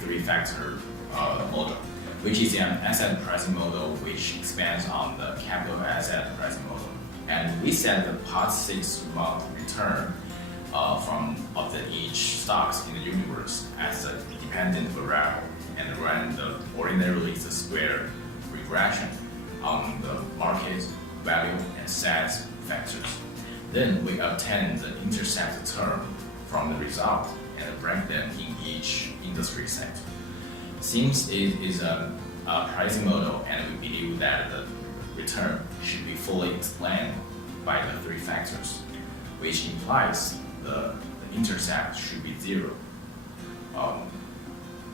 three-factor model, which is an asset pricing model which expands on the capital asset pricing model. And we set the past 6 month return of each stocks in the universe as a dependent variable, and run ordinarily it's a square regression on the market value and size factors. Then we obtain the intercept term from the result and rank them in each industry sector. Since it is a pricing model, and we believe that the return should be fully explained by the 3 factors, which implies the intercept should be 0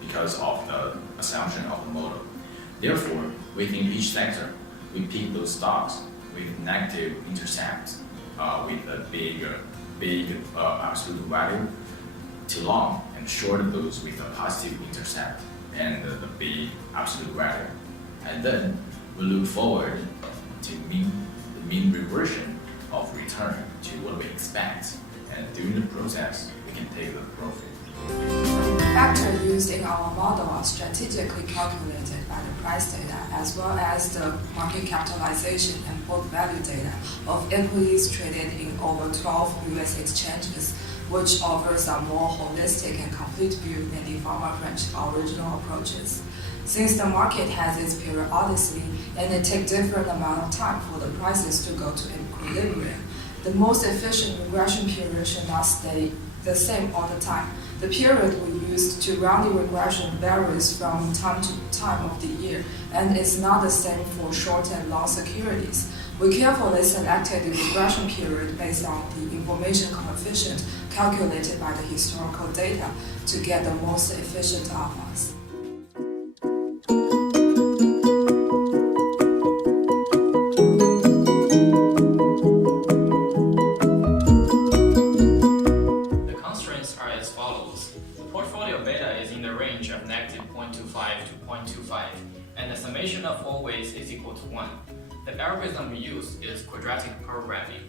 because of the assumption of the model. Therefore, within each sector, we pick those stocks with negative intercept with a big absolute value to long, and short those with a positive intercept and the big absolute value. And then we look forward to the mean reversion of return to what we expect, and during the process we can take the profit. Factors used in our model are strategically calculated by the price data as well as the market capitalization and book value data of equities traded in over 12 US exchanges, which offers a more holistic and complete view than the Pharma French original approaches. Since the market has its periodicity and it takes different amount of time for the prices to go to equilibrium, the most efficient regression period should not stay the same all the time. The period we used to run the regression varies from time to time of the year and is not the same for short and long securities. We carefully selected the regression period based on the information coefficient calculated by the historical data to get the most efficient alphas. Portfolio beta is in the range of -0.25 to 0.25, and the summation of all weights is equal to 1. The algorithm we use is quadratic programming.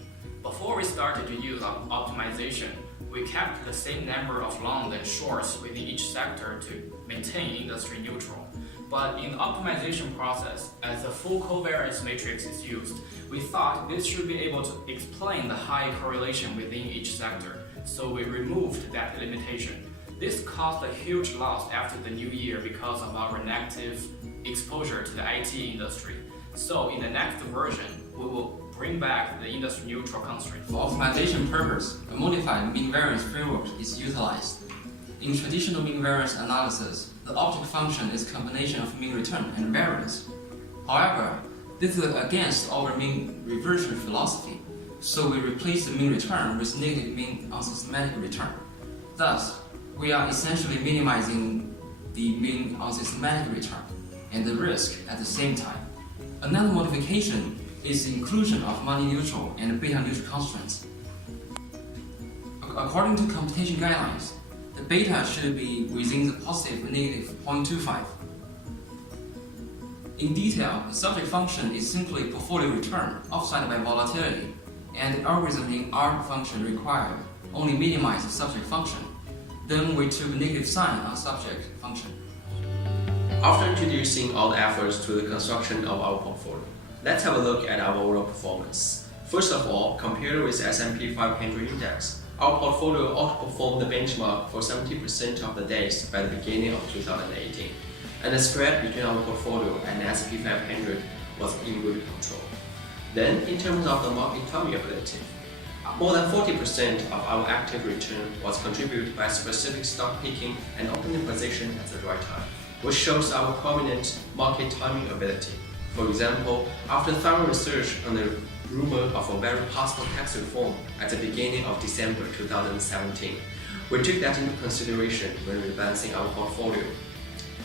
Before we started to use optimization, we kept the same number of longs and shorts within each sector to maintain industry neutral. But in the optimization process, as the full covariance matrix is used, we thought this should be able to explain the high correlation within each sector, so we removed that limitation. This caused a huge loss after the new year because of our negative exposure to the IT industry. So in the next version, we will bring back the industry neutral constraint. For optimization purpose, a modified mean variance framework is utilized. In traditional mean variance analysis, the object function is a combination of mean return and variance. However, this is against our mean reversion philosophy, so we replace the mean return with negative mean unsystematic return. Thus, we are essentially minimizing the mean unsystematic return and the risk at the same time. Another modification is the inclusion of money neutral and beta neutral constraints. According to computation guidelines, the beta should be within the positive and negative 0.25. In detail, the subject function is simply portfolio return offset by volatility, and the algorithm in R function required only minimize the subject function. Then we took a negative sign on subject function. After introducing all the efforts to the construction of our portfolio, let's have a look at our overall performance. First of all, compared with S&P 500 index, our portfolio outperformed the benchmark for 70% of the days by the beginning of 2018, and the spread between our portfolio and S&P 500 was in good control. Then, in terms of the market timing ability, more than 40% of our active return was contributed by specific stock picking and opening position at the right time, which shows our prominent market timing ability. For example, after thorough research on the rumor of a very possible tax reform at the beginning of December 2017, we took that into consideration when rebalancing our portfolio.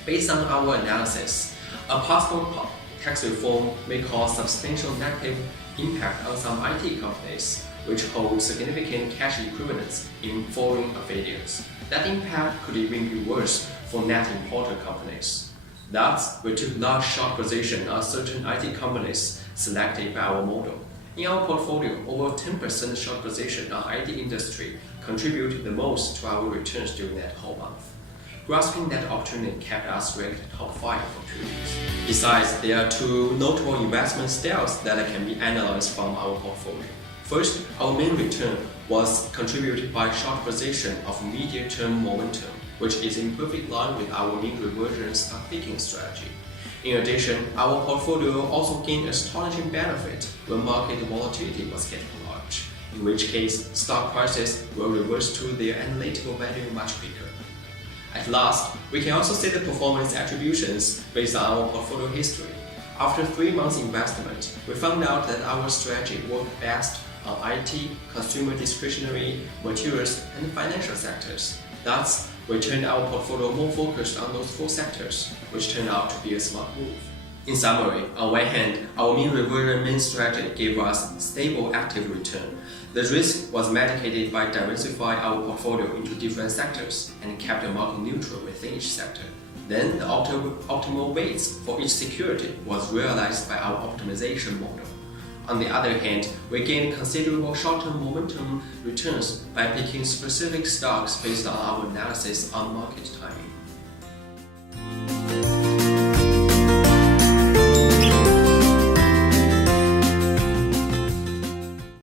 Based on our analysis, a possible tax reform may cause substantial negative impact on some IT companies, which hold significant cash equivalents in foreign affiliates. That impact could even be worse for net importer companies. Thus, we took large short position on certain IT companies selected by our model. In our portfolio, over 10% short position on IT industry contributed the most to our returns during that whole month. Grasping that opportunity kept us ranked top 5 for 2 years. Besides, there are 2 notable investment styles that can be analyzed from our portfolio. First, our main return was contributed by short position of medium-term momentum, which is in perfect line with our mean reversion stock picking strategy. In addition, our portfolio also gained astonishing benefit when market volatility was getting large, in which case stock prices will reverse to their analytical value much quicker. At last, we can also see the performance attributions based on our portfolio history. After 3 months investment, we found out that our strategy worked best on IT, consumer discretionary, materials, and financial sectors. Thus, we turned our portfolio more focused on those 4 sectors, which turned out to be a smart move. In summary, on one hand, our mean reversion main strategy gave us stable active return. The risk was mitigated by diversifying our portfolio into different sectors and kept the market neutral within each sector. Then, the optimal weights for each security was realized by our optimization model. On the other hand, we gained considerable short-term momentum returns by picking specific stocks based on our analysis on market timing.